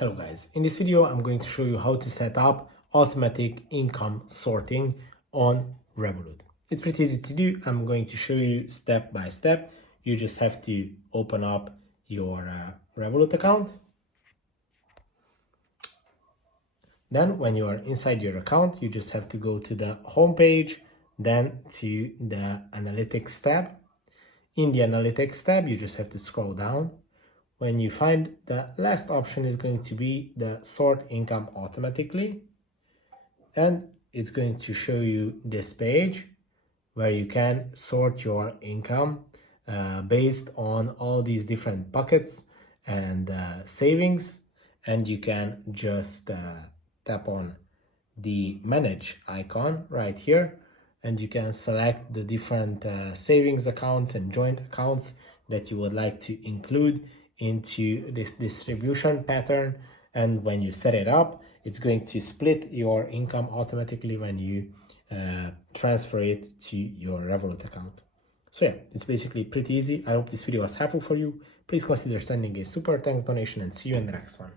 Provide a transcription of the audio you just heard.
Hello guys, in this video I'm going to show you how to set up automatic income sorting on Revolut. It's pretty easy to do. I'm going to show you step by step. You just have to open up your Revolut account. Then when you are inside your account, you just have to go to the home page, then to the analytics tab. In the analytics tab, you just have to scroll down. When you find the last option is going to be the sort income automatically, and it's going to show you this page where you can sort your income based on all these different buckets and savings, and you can just tap on the manage icon right here, and you can select the different savings accounts and joint accounts that you would like to include into this distribution pattern. And when you set it up, it's going to split your income automatically when you transfer it to your Revolut account. So yeah, it's basically pretty easy. I hope this video was helpful for you. Please consider sending a super thanks donation, and see you in the next one.